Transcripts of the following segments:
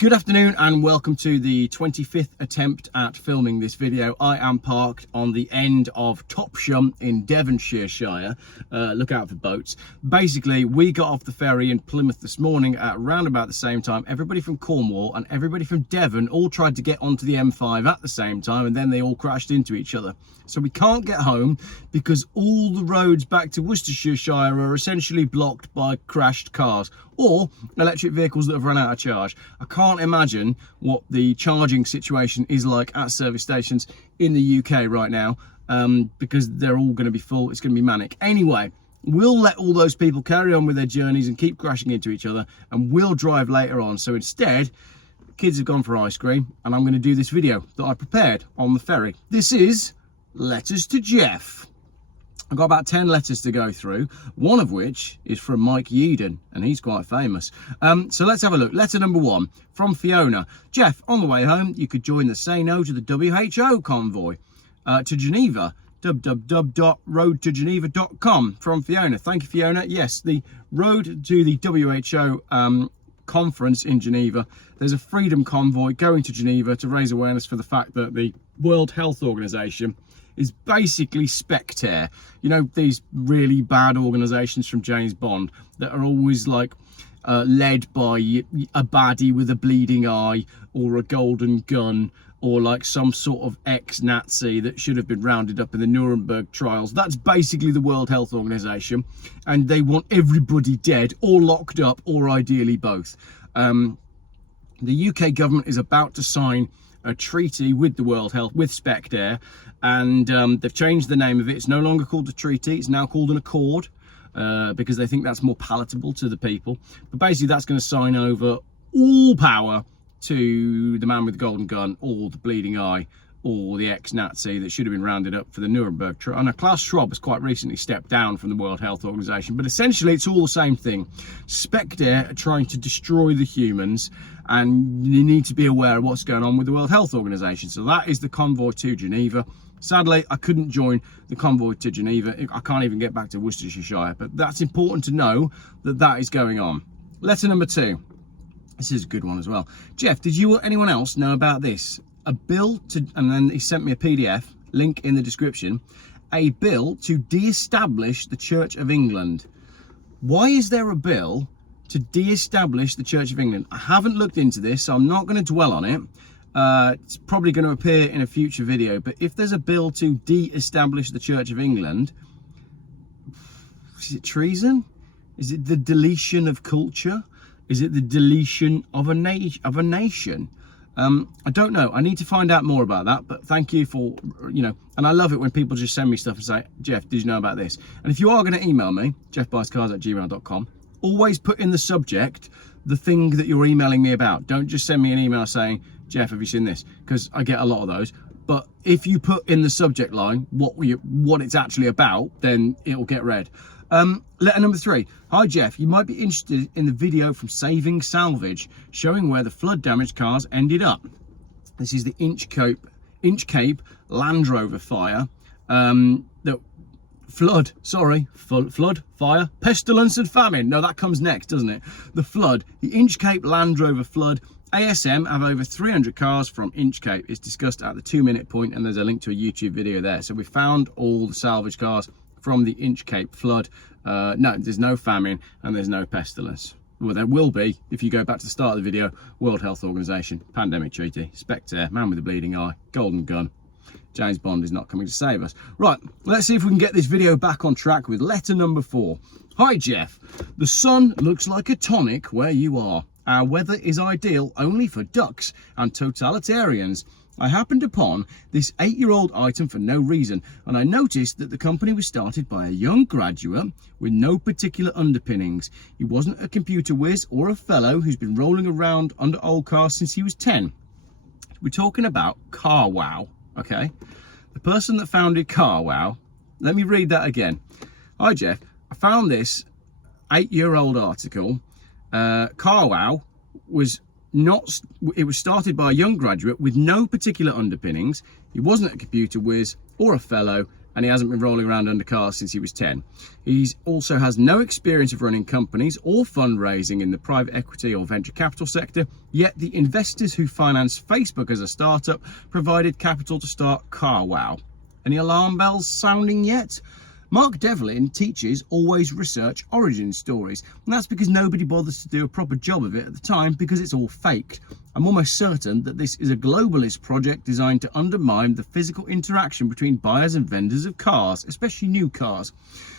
Good afternoon and welcome to the 25th attempt at filming this video. I am parked on the end of Topsham in Devonshire. Look out for boats. Basically, we got off the ferry in Plymouth this morning at around about the same time. Everybody from Cornwall and everybody from Devon all tried to get onto the M5 at the same time, and then they all crashed into each other. So we can't get home because all the roads back to Worcestershire are essentially blocked by crashed cars or electric vehicles that have run out of charge. I can't imagine what the charging situation is like at service stations in the UK right now, because they're all going to be full. It's going to be manic. Anyway, we'll let all those people carry on with their journeys and keep crashing into each other, and we'll drive later on. So instead, kids have gone for ice cream, and I'm going to do this video that I prepared on the ferry. This is Letters to Geoff. I've got about 10 letters to go through, one of which is from Mike Yeadon, and he's quite famous. So let's have a look. Letter number 1 from Fiona. Geoff, on the way home, you could join the Say No to the WHO convoy to Geneva. www.roadtogeneva.com from Fiona. Thank you, Fiona. Yes, the road to the WHO conference in Geneva. There's a freedom convoy going to Geneva to raise awareness for the fact that the World Health Organization is basically spectre. You know, these really bad organizations from James Bond that are always like led by a baddie with a bleeding eye or a golden gun, or like some sort of ex-Nazi that should have been rounded up in the Nuremberg trials. That's basically the World Health Organization, and they want everybody dead or locked up, or ideally both. The UK government is about to sign a treaty with the World Health, with Spectre, and they've changed the name of it. It's no longer called a treaty, it's now called an accord, because they think that's more palatable to the people. But basically that's going to sign over all power to the man with the golden gun, or the bleeding eye, or the ex-Nazi that should have been rounded up for the Nuremberg trial. And Klaus Schwab has quite recently stepped down from the World Health Organization, but essentially it's all the same thing. Spectre are trying to destroy the humans, and you need to be aware of what's going on with the World Health Organization. So that is the convoy to Geneva. Sadly, I couldn't join the convoy to Geneva. I can't even get back to Worcestershire, but that's important to know that that is going on. Letter number 2. This is a good one as well. Geoff, did you or anyone else know about this? A bill to, and then he sent me a PDF, link in the description, a bill to de-establish the Church of England. Why is there a bill to de-establish the Church of England? I haven't looked into this, so I'm not going to dwell on it. It's probably going to appear in a future video, but if there's a bill to de-establish the Church of England, is it treason? Is it the deletion of culture? Is it the deletion of a nation? I don't know. I need to find out more about that, but thank you for, and I love it when people just send me stuff and say, Geoff, did you know about this? And if you are going to email me, geoffbuyscars@gmail.com, always put in the subject the thing that you're emailing me about. Don't just send me an email saying, Geoff, have you seen this? Because I get a lot of those. But if you put in the subject line what it's actually about, then it'll get read. Letter number 3. Hi Geoff, you might be interested in the video from Saving Salvage showing where the flood damaged cars ended up. This is the Inchcape Land Rover fire. Flood, fire, pestilence and famine. No, that comes next, doesn't it? The flood, the Inchcape Land Rover flood. ASM have over 300 cars from Inchcape. It's discussed at the 2-minute point, and there's a link to a YouTube video there. So we found all the salvage cars from the Inchcape flood. No, there's no famine and there's no pestilence. Well, there will be if you go back to the start of the video. World Health Organization, pandemic treaty, Spectre, man with a bleeding eye, golden gun. James Bond is not coming to save us. Right, let's see if we can get this video back on track with letter number 4. Hi Geoff, the sun looks like a tonic where you are. Our weather is ideal only for ducks and totalitarians. I happened upon this 8-year-old item for no reason, and I noticed that the company was started by a young graduate with no particular underpinnings. He wasn't a computer whiz or a fellow who's been rolling around under old cars since he was 10. We're talking about CarWow, okay? The person that founded CarWow, let me read that again. Hi Geoff, I found this 8-year-old article. CarWow was started by a young graduate with no particular underpinnings. He wasn't a computer whiz or a fellow and he hasn't been rolling around under cars since he was 10. He also has no experience of running companies or fundraising in the private equity or venture capital sector, yet the investors who financed Facebook as a startup provided capital to start CarWow. Any alarm bells sounding yet? Mark Devlin teaches always research origin stories, and that's because nobody bothers to do a proper job of it at the time because it's all faked. I'm almost certain that this is a globalist project designed to undermine the physical interaction between buyers and vendors of cars, especially new cars.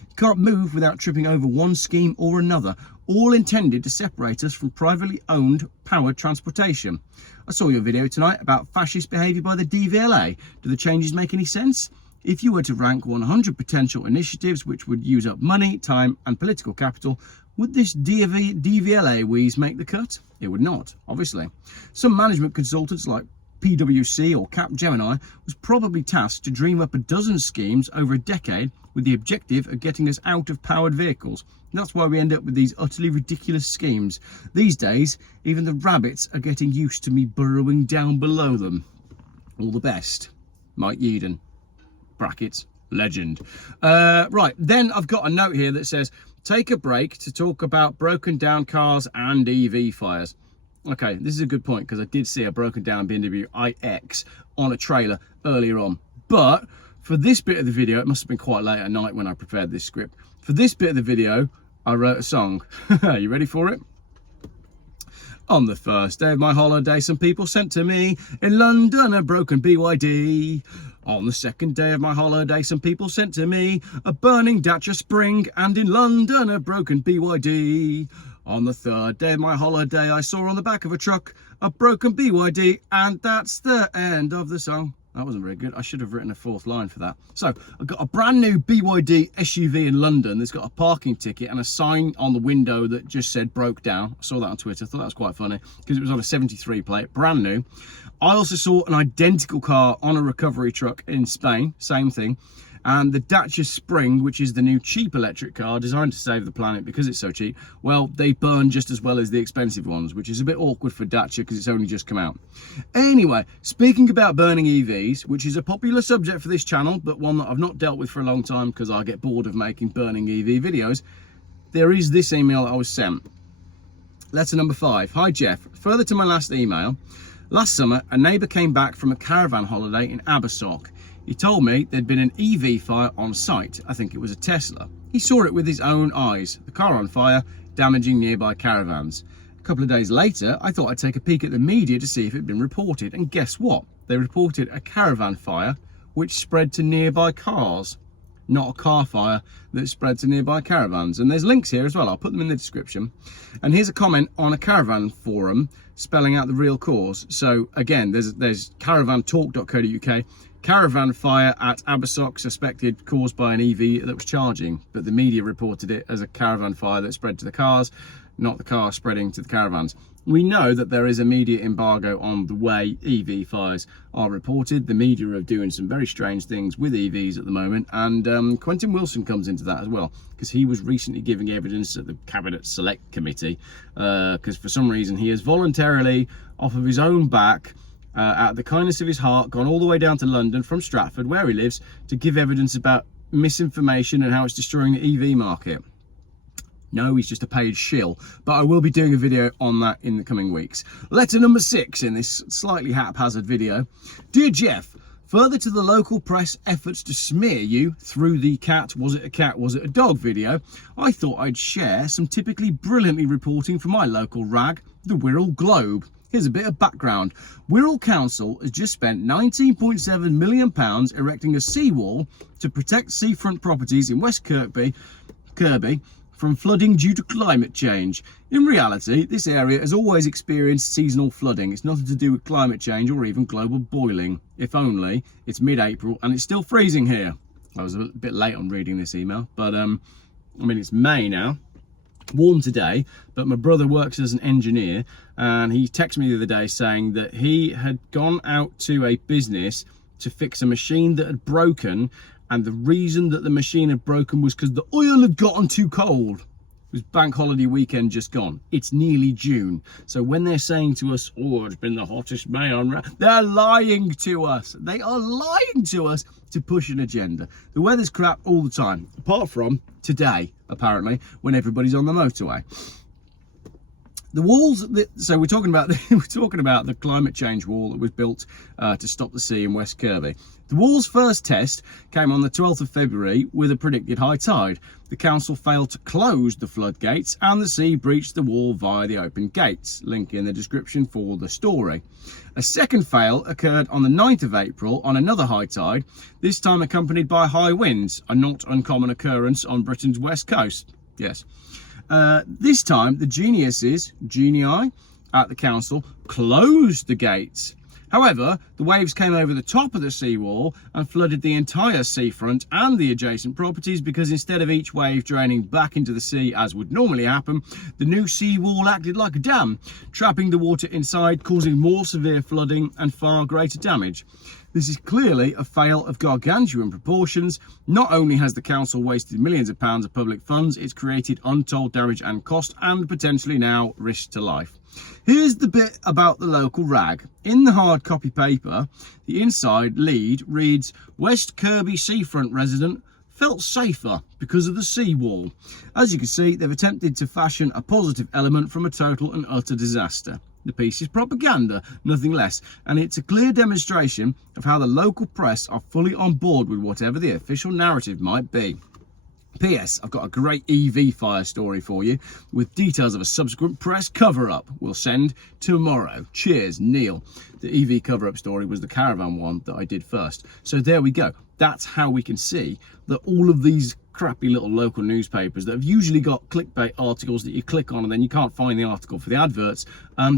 You can't move without tripping over one scheme or another, all intended to separate us from privately owned powered transportation. I saw your video tonight about fascist behaviour by the DVLA. Do the changes make any sense? If you were to rank 100 potential initiatives which would use up money, time and political capital, would this DVLA wheeze make the cut? It would not, obviously. Some management consultants like PwC or Capgemini was probably tasked to dream up a dozen schemes over a decade with the objective of getting us out of powered vehicles. And that's why we end up with these utterly ridiculous schemes. These days, even the rabbits are getting used to me burrowing down below them. All the best, Mike Yeadon. Brackets, legend. Right, then I've got a note here that says, take a break to talk about broken down cars and EV fires. Okay, this is a good point because I did see a broken down BMW iX on a trailer earlier on. But for this bit of the video, it must have been quite late at night when I prepared this script. For this bit of the video, I wrote a song. Are you ready for it? On the first day of my holiday, some people sent to me in London a broken BYD. On the second day of my holiday, some people sent to me a burning Dacia Spring, and in London a broken BYD. On the third day of my holiday, I saw on the back of a truck a broken BYD, and that's the end of the song. That wasn't very good. I should have written a fourth line for that. So I've got a brand new BYD SUV in London that's got a parking ticket and a sign on the window that just said broke down. I saw that on Twitter. I thought that was quite funny because it was on a 73 plate, brand new. I also saw an identical car on a recovery truck in Spain, same thing. And the Dacia Spring, which is the new cheap electric car designed to save the planet because it's so cheap, well, they burn just as well as the expensive ones, which is a bit awkward for Dacia because it's only just come out. Anyway, speaking about burning EVs, which is a popular subject for this channel, but one that I've not dealt with for a long time because I get bored of making burning EV videos, there is this email that I was sent. Letter number 5. Hi, Geoff. Further to my last email, last summer, a neighbour came back from a caravan holiday in Abersoch. He told me there'd been an EV fire on site. I think it was a Tesla. He saw it with his own eyes, the car on fire, damaging nearby caravans. A couple of days later, I thought I'd take a peek at the media to see if it had been reported. And guess what? They reported a caravan fire which spread to nearby cars. Not a car fire that spread to nearby caravans. And there's links here as well. I'll put them in the description. And here's a comment on a caravan forum spelling out the real cause. So again, there's caravantalk.co.uk. Caravan fire at Abersoch suspected caused by an EV that was charging, but the media reported it as a caravan fire that spread to the cars, not the car spreading to the caravans. We know that there is a media embargo on the way EV fires are reported. The media are doing some very strange things with EVs at the moment, and Quentin Wilson comes into that as well, because he was recently giving evidence at the Cabinet Select Committee, because for some reason he has voluntarily, off of his own back, out of the kindness of his heart, gone all the way down to London from Stratford, where he lives, to give evidence about misinformation and how it's destroying the EV market. No, he's just a paid shill, but I will be doing a video on that in the coming weeks. Letter number 6 in this slightly haphazard video. Dear Geoff, further to the local press efforts to smear you through the cat, was it a cat, was it a dog video, I thought I'd share some typically brilliantly reporting from my local rag, the Wirral Globe. Here's a bit of background. Wirral Council has just spent £19.7 million erecting a seawall to protect seafront properties in West Kirby from flooding due to climate change. In reality, this area has always experienced seasonal flooding. It's nothing to do with climate change or even global boiling. If only, it's mid-April and it's still freezing here. I was a bit late on reading this email, but I mean, it's May now. Warm today, but my brother works as an engineer and he texted me the other day saying that he had gone out to a business to fix a machine that had broken, and the reason that the machine had broken was because the oil had gotten too cold. It was bank holiday weekend just gone. It's nearly June. So when they're saying to us, oh, it's been the hottest May on record, they're lying to us. They are lying to us to push an agenda. The weather's crap all the time, apart from today, apparently, when everybody's on the motorway. The walls, so we're talking about the climate change wall that was built to stop the sea in West Kirby. The wall's first test came on the 12th of February with a predicted high tide. The council failed to close the floodgates and the sea breached the wall via the open gates. Link in the description for the story. A second fail occurred on the 9th of April on another high tide, this time accompanied by high winds, a not uncommon occurrence on Britain's west coast. Yes. This time, the genii at the council closed the gates. However, the waves came over the top of the seawall and flooded the entire seafront and the adjacent properties because instead of each wave draining back into the sea as would normally happen, the new seawall acted like a dam, trapping the water inside, causing more severe flooding and far greater damage. This is clearly a fail of gargantuan proportions. Not only has the council wasted millions of pounds of public funds, it's created untold damage and cost and potentially now risk to life. Here's the bit about the local rag. In the hard copy paper, the inside lead reads, West Kirby seafront resident felt safer because of the seawall. As you can see, they've attempted to fashion a positive element from a total and utter disaster. The piece is propaganda, nothing less, and it's a clear demonstration of how the local press are fully on board with whatever the official narrative might be. P.S. I've got a great EV fire story for you with details of a subsequent press cover-up. We'll send tomorrow. Cheers, Neil. The EV cover-up story was the caravan one that I did first. So there we go. That's how we can see that all of these crappy little local newspapers that have usually got clickbait articles that you click on and then you can't find the article for the adverts,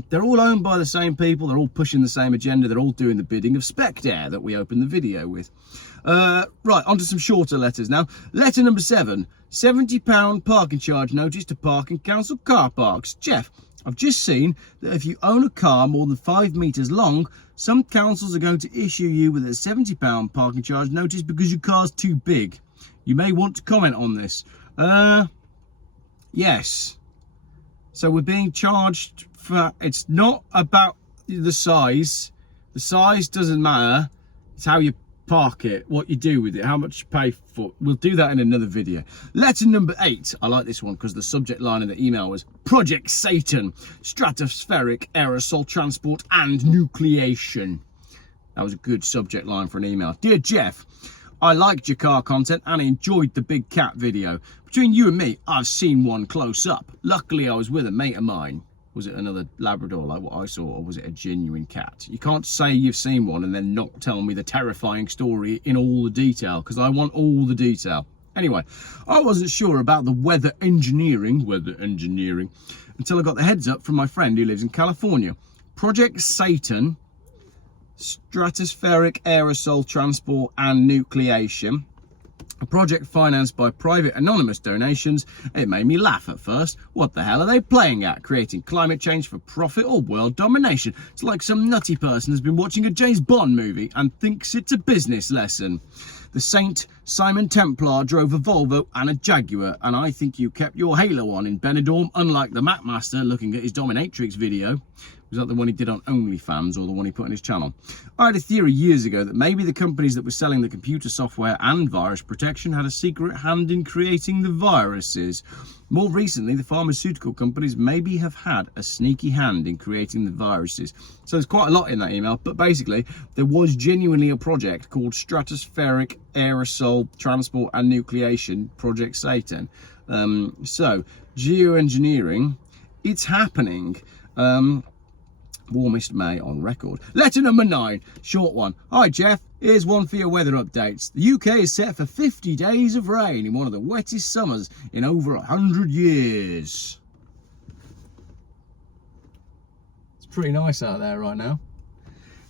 they're all owned by the same people, they're all pushing the same agenda, they're all doing the bidding of Specdare that we opened the video with. Right, on to some shorter letters now. Letter number 7, £70 parking charge notice to park in council car parks. Geoff, I've just seen that if you own a car more than 5 metres long, some councils are going to issue you with a £70 parking charge notice because your car's too big. You may want to comment on this. Yes. So we're being charged for, it's not about the size. The size doesn't matter. It's how you park it, what you do with it, how much you pay for. We'll do that in another video. Letter number 8. I like this one because the subject line of the email was Project Satan, Stratospheric Aerosol Transport and Nucleation. That was a good subject line for an email. Dear Geoff, I liked your car content and enjoyed the big cat video. Between you and me, I've seen one close up. Luckily, I was with a mate of mine. Was it another Labrador like what I saw, or was it a genuine cat? You can't say you've seen one and then not tell me the terrifying story in all the detail, because I want all the detail. Anyway, I wasn't sure about the weather engineering, until I got the heads up from my friend who lives in California. Project Satan, Stratospheric Aerosol Transport and Nucleation, a project financed by private anonymous donations. It made me laugh at first. What the hell are they playing at? Creating climate change for profit or world domination? It's like some nutty person has been watching a James Bond movie and thinks it's a business lesson. The Saint Simon Templar drove a Volvo and a Jaguar, and I think you kept your halo on in Benidorm, unlike the Mapmaster looking at his dominatrix video. Was that the one he did on OnlyFans or the one he put on his channel? I had a theory years ago that maybe the companies that were selling the computer software and virus protection had a secret hand in creating the viruses. More recently, the pharmaceutical companies maybe have had a sneaky hand in creating the viruses. So there's quite a lot in that email, but basically there was genuinely a project called Stratospheric Aerosol Transport and Nucleation, Project Satan. So geoengineering, it's happening. Warmest May on record. Letter number 9, short one. Hi Geoff, here's one for your weather updates. The UK is set for 50 days of rain in one of the wettest summers in over 100 years. It's pretty nice out there right now.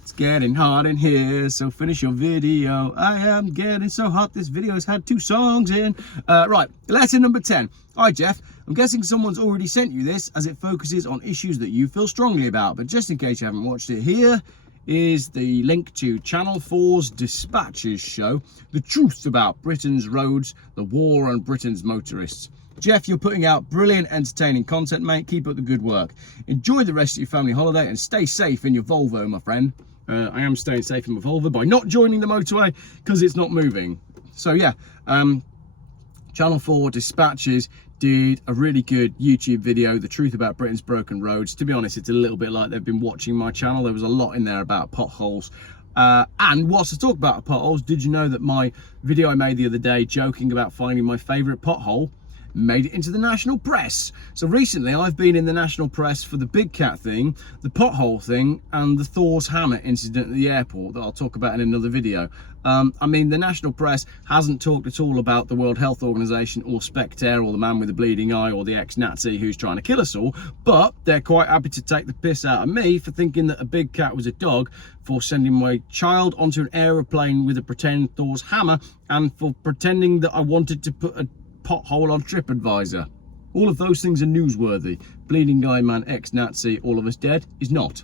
It's getting hot in here, so finish your video. I am getting so hot, this video has had 2 songs in. Right, letter number 10. Hi Geoff, I'm guessing someone's already sent you this as it focuses on issues that you feel strongly about, but just in case you haven't watched it, here is the link to Channel 4's Dispatches show, The Truth About Britain's Roads, the War on Britain's Motorists. Geoff, you're putting out brilliant, entertaining content, mate. Keep up the good work. Enjoy the rest of your family holiday and stay safe in your Volvo, my friend. I am staying safe in my Volvo by not joining the motorway because it's not moving. So yeah, Channel 4 Dispatches did a really good YouTube video, The Truth About Britain's Broken Roads. To be honest, it's a little bit like they've been watching my channel. There was a lot in there about potholes. And whilst I talk about potholes, did you know that my video I made the other day joking about finding my favourite pothole made it into the national press? So recently I've been in the national press for the Big Cat thing, the pothole thing, and the Thor's hammer incident at the airport that I'll talk about in another video. I mean, the national press hasn't talked at all about the World Health Organization or Spectre or the man with the bleeding eye or the ex-Nazi who's trying to kill us all, but they're quite happy to take the piss out of me for thinking that a big cat was a dog, for sending my child onto an aeroplane with a pretend Thor's hammer, and for pretending that I wanted to put a pothole on TripAdvisor. All of those things are newsworthy. Bleeding guy man, ex-Nazi, all of us dead is not.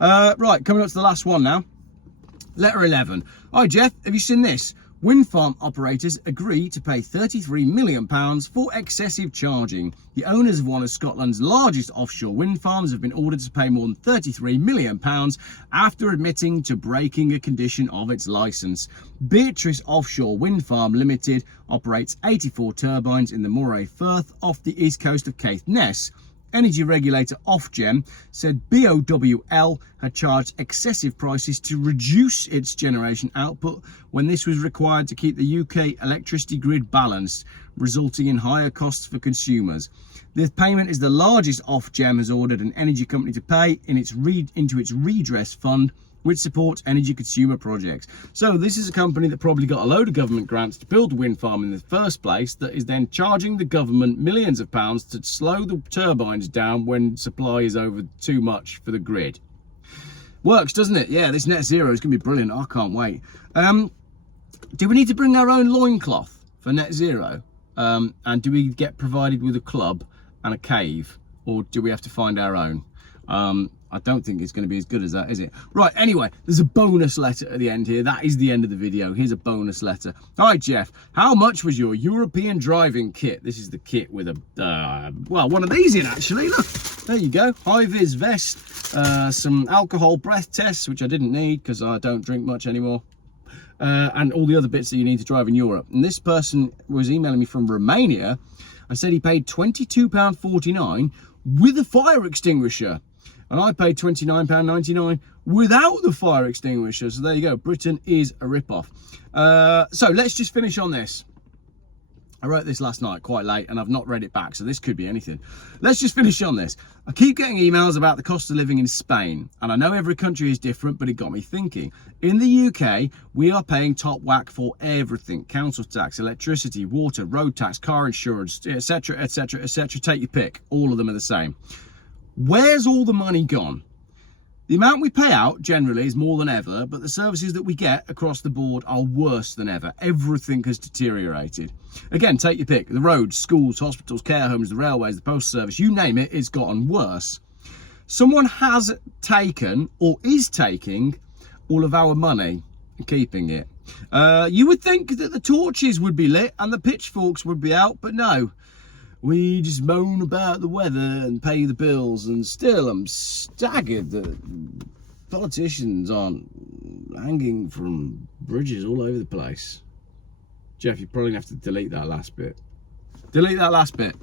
Right, coming up to the last one now. Letter 11. Hi Geoff, have you seen this? Wind farm operators agree to pay £33 million for excessive charging. The owners of one of Scotland's largest offshore wind farms have been ordered to pay more than £33 million after admitting to breaking a condition of its licence. Beatrice Offshore Wind Farm Limited operates 84 turbines in the Moray Firth off the east coast of Caithness. Energy regulator Ofgem said BOWL had charged excessive prices to reduce its generation output when this was required to keep the UK electricity grid balanced, resulting in higher costs for consumers. This payment is the largest Ofgem has ordered an energy company to pay into its redress fund, which supports energy consumer projects. So this is a company that probably got a load of government grants to build a wind farm in the first place, that is then charging the government millions of pounds to slow the turbines down when supply is over too much for the grid. Works, doesn't it? Yeah, this net zero is going to be brilliant. I can't wait. Do we need to bring our own loincloth for net zero? And do we get provided with a club and a cave, or do we have to find our own? I don't think it's going to be as good as that, is it? Right, anyway, there's a bonus letter at the end here. That is the end of the video. Here's a bonus letter. Hi, Geoff. How much was your European driving kit? This is the kit with a, well, one of these in, actually. Look, there you go. High-vis vest, some alcohol breath tests, which I didn't need because I don't drink much anymore. And all the other bits that you need to drive in Europe. And this person was emailing me from Romania. I said he paid £22.49 with a fire extinguisher. And I paid £29.99 without the fire extinguisher. So there you go. Britain is a rip-off. So let's just finish on this. I wrote this last night quite late and I've not read it back, so this could be anything. Let's just finish on this. I keep getting emails about the cost of living in Spain, and I know every country is different, but it got me thinking. In the UK, we are paying top whack for everything: council tax, electricity, water, road tax, car insurance, etc, etc, etc. Take your pick. All of them are the same. Where's all the money gone? The amount we pay out generally is more than ever, but the services that we get across the board are worse than ever. Everything has deteriorated. Again, take your pick. The roads, schools, hospitals, care homes, the railways, the postal service, you name it, it's gotten worse. Someone has taken, or is taking, all of our money and keeping it. You would think that the torches would be lit and the pitchforks would be out, but no. We just moan about the weather and pay the bills, and still I'm staggered that politicians aren't hanging from bridges all over the place. Geoff, you're probably going to have to delete that last bit. Delete that last bit.